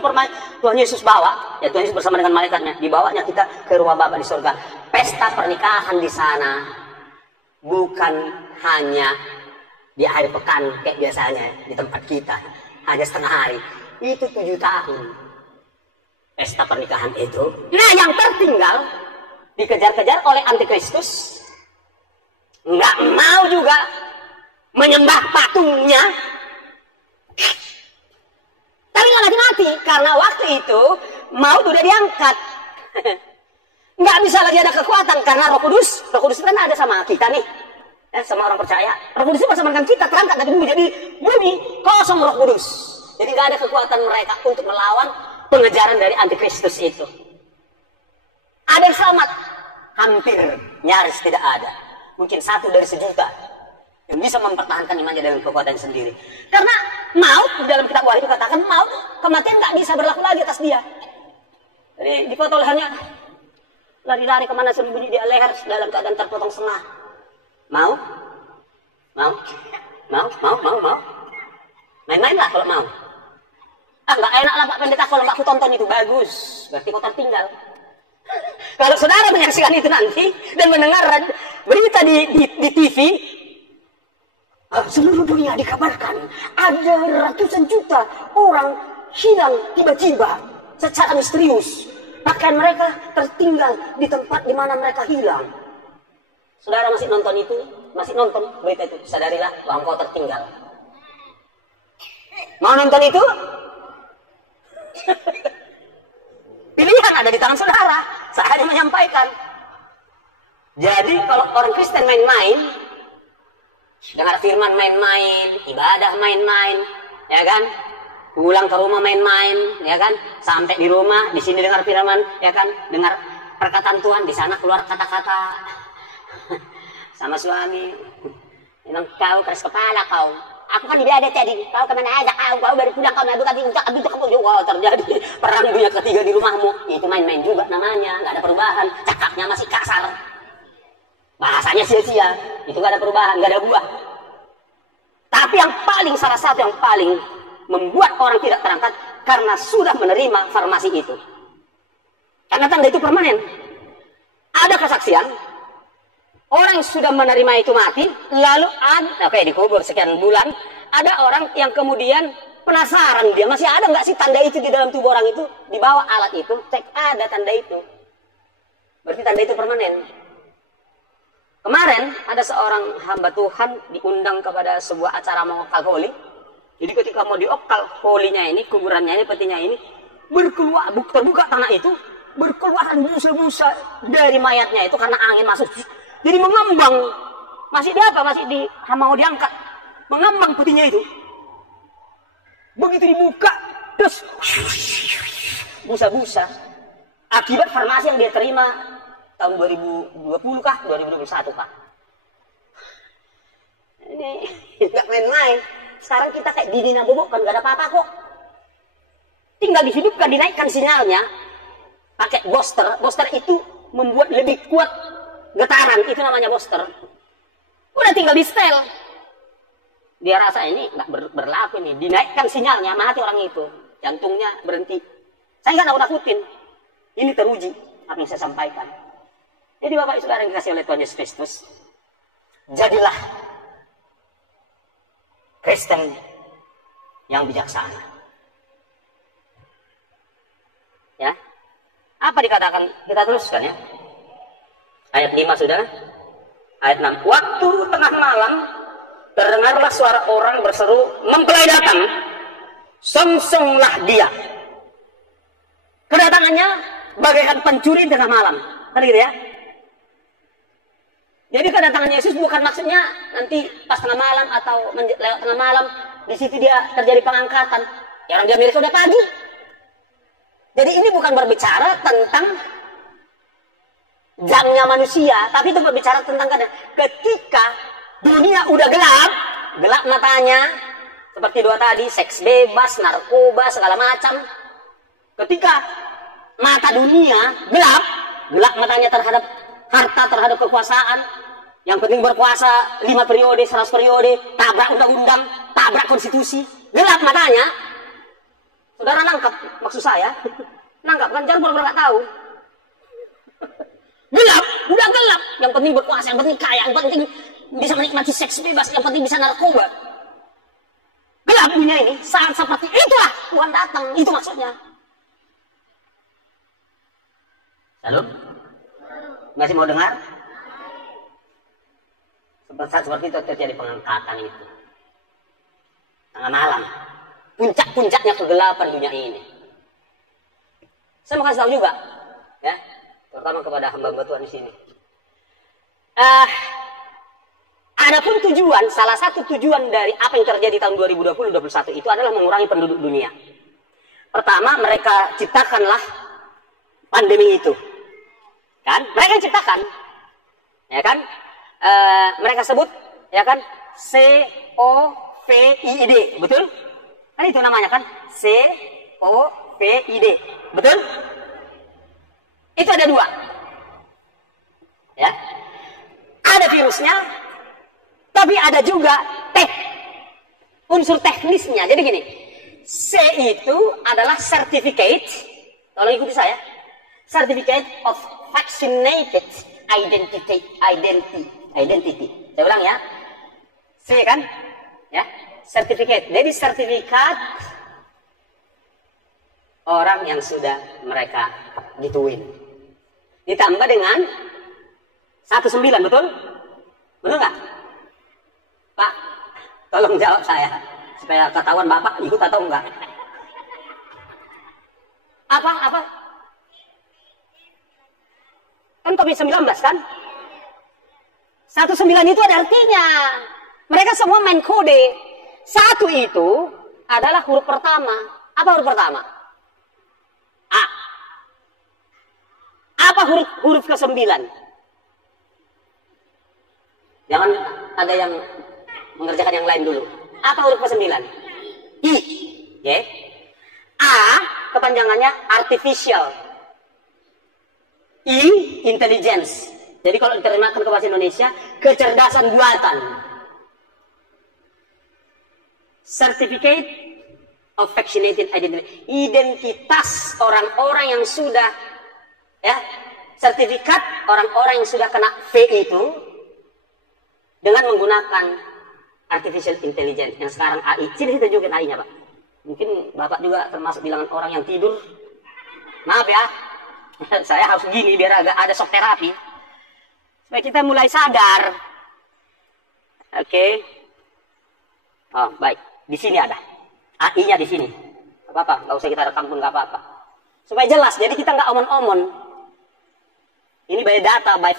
Tuhan Yesus bawa, ya Tuhan Yesus bersama dengan malaikatnya, dibawanya kita ke rumah Bapa di surga. Pesta pernikahan di sana bukan hanya di akhir pekan kayak biasanya di tempat kita, hanya setengah hari. Itu 7 tahun pesta pernikahan itu. Nah, yang tertinggal dikejar-kejar oleh antikristus, nggak mau juga menyembah patungnya, tapi nggak mati-mati karena waktu itu maut udah diangkat. Nggak bisa lagi ada kekuatan karena Roh Kudus kan ada sama kita nih, sama orang percaya. Roh Kudus itu bersama dengan kita terangkat dari bumi, jadi bumi kosong Roh Kudus, jadi nggak ada kekuatan mereka untuk melawan pengejaran dari antikristus itu. Ada yang selamat? Hampir, nyaris tidak ada. Mungkin 1 dari 1.000.000 yang bisa mempertahankan imannya dengan kekuatan sendiri. Karena maut, dalam kitab Wahyu dikatakan maut, kematian nggak bisa berlaku lagi atas dia. Jadi dipotong lehernya, lari-lari kemana sembunyi dia leher dalam keadaan terpotong setengah. Mau? Main-main lah kalau mau. Nggak enak lah Pak Pendeta kalau nggak aku tonton itu. Bagus, berarti kau tertinggal. Kalau saudara menyaksikan itu nanti dan mendengar berita di TV, seluruh dunia dikabarkan ada ratusan juta orang hilang tiba-tiba secara misterius. Pakaian mereka tertinggal di tempat di mana mereka hilang. Saudara masih nonton itu, masih nonton berita itu, sadarilah bahwa engkau tertinggal. Mau nonton itu? Pilihan ada di tangan saudara. Saya hanya menyampaikan. Jadi kalau orang Kristen main-main, dengar firman main-main, ibadah main-main, ya kan? Pulang ke rumah main-main, ya kan? Sampai di rumah, di sini dengar firman, ya kan? Dengar perkataan Tuhan, di sana keluar kata-kata sama suami. Memang kau keras kepala kau. Aku kan tidak ada tadi. Kau kemana aja kau? Kau baru pulang kau nabuk lagi ucap kamu juga terjadi perang dunia ketiga di rumahmu. Itu main-main juga namanya, nggak ada perubahan. Cakapnya masih kasar, bahasanya sia-sia. Itu nggak ada perubahan, nggak ada buah. Tapi yang paling, salah satu yang paling membuat orang tidak terangkat karena sudah menerima farmasi itu. Karena tanda itu permanen. Ada kesaksian orang yang sudah menerima itu mati, lalu dikubur sekian bulan. Ada orang yang kemudian penasaran, dia masih ada nggak sih tanda itu di dalam tubuh orang itu? Dibawa alat itu, cek ada tanda itu. Berarti tanda itu permanen. Kemarin ada seorang hamba Tuhan diundang kepada sebuah acara mengokal holi. Jadi ketika mau diokal holinya ini, kuburannya ini, petinya ini, terbuka tanah itu, berkeluaran busa-busa dari mayatnya itu karena angin masuk. Jadi mengembang, masih mau diangkat, mengembang putihnya itu. Begitu dibuka, terus busa-busa. Akibat farmasi yang dia terima tahun 2020 kah, 2021 kah. Ini nggak main-main. Sekarang kita kayak di Dina Bobok kan nggak ada apa-apa kok. Tinggal dihidupkan, dinaikkan sinyalnya, pakai booster. Booster itu membuat lebih kuat getaran, itu namanya booster. Udah tinggal di setel. Dia rasa ini nggak berlaku nih. Dinaikkan sinyalnya, mati orang itu. Jantungnya berhenti. Saya nggak nakut-nakutin. Ini teruji apa yang saya sampaikan. Jadi Bapak Ibu Saudara yang dikasihi oleh Tuhan Yesus Kristus, jadilah Kristen yang bijaksana. Ya, apa dikatakan? Kita teruskan ya. Ayat 5 sudah. Ayat 6. Waktu tengah malam terdengarlah suara orang berseru, mempelai datang, songsonglah dia. Kedatangannya bagaikan pencuri tengah malam. Kan gitu ya. Jadi kedatangan Yesus bukan maksudnya nanti pas tengah malam atau lewat tengah malam, di situ dia terjadi pengangkatan. Ya orang di Amerika udah pagi. Jadi ini bukan berbicara tentang jamnya manusia, tapi itu berbicara tentang ketika dunia udah gelap matanya, seperti dua tadi, seks bebas, narkoba, segala macam. Ketika mata dunia gelap matanya terhadap harta, terhadap kekuasaan, yang penting berkuasa 5 periode, 100 periode, tabrak undang-undang, tabrak konstitusi, gelap matanya. Saudara nangkap, maksud saya. Nangkap kan, jangan benar-benar nggak tahu. Gelap, udah gelap. Yang penting berkuasa, yang penting kaya, yang penting bisa menikmati seks bebas, yang penting bisa narkoba. Gelap dunia ini, saat seperti itulah Tuhan datang. Itu maksudnya. Salam? Masih mau dengar? Seperti itu terjadi pengangkatan itu. Tengah malam. Puncak-puncaknya kegelapan dunia ini. Saya mau kasih tahu juga, ya, terutama kepada hamba-hamba Tuhan di sini. Adapun tujuan, salah satu tujuan dari apa yang terjadi tahun 2020-2021 itu adalah mengurangi penduduk dunia. Pertama, mereka ciptakanlah pandemi itu, kan? Mereka ciptakan, ya kan? Mereka sebut, ya kan? COVID, betul? Kan itu namanya kan? COVID, betul? Itu ada dua, ya. Ada virusnya, tapi ada juga unsur teknisnya. Jadi gini, C itu adalah certificate, tolong ikuti saya, certificate of vaccinated identity. Saya ulang ya, C kan, ya, certificate. Jadi sertifikat orang yang sudah mereka gituin. Ditambah dengan 19, betul? Betul nggak? Pak, tolong jawab saya supaya ketahuan Bapak ikut atau enggak. Apa? Kan COVID-19 kan? 19 itu ada artinya. Mereka semua main kode. 1 itu adalah huruf pertama. Apa huruf pertama? A. Apa huruf ke-9? Jangan ada yang mengerjakan yang lain dulu. Apa huruf ke-9? I. Okay. A kepanjangannya artificial. I intelligence. Jadi kalau diterjemahkan ke bahasa Indonesia, kecerdasan buatan. Certificate of vaccinated identity. Identitas orang-orang yang sudah, ya, sertifikat orang-orang yang sudah kena V itu dengan menggunakan artificial intelligence yang sekarang AI. Sini kita tunjukin AI-nya, Pak. Mungkin Bapak juga termasuk bilangan orang yang tidur. Maaf ya, saya harus gini biar agak ada shock terapi. Supaya kita mulai sadar. Oke. Oh, baik. Di sini ada. AI-nya di sini. Gak apa-apa, nggak usah kita rekam pun gak apa-apa. Supaya jelas, jadi kita nggak omon-omon. Ini by data, by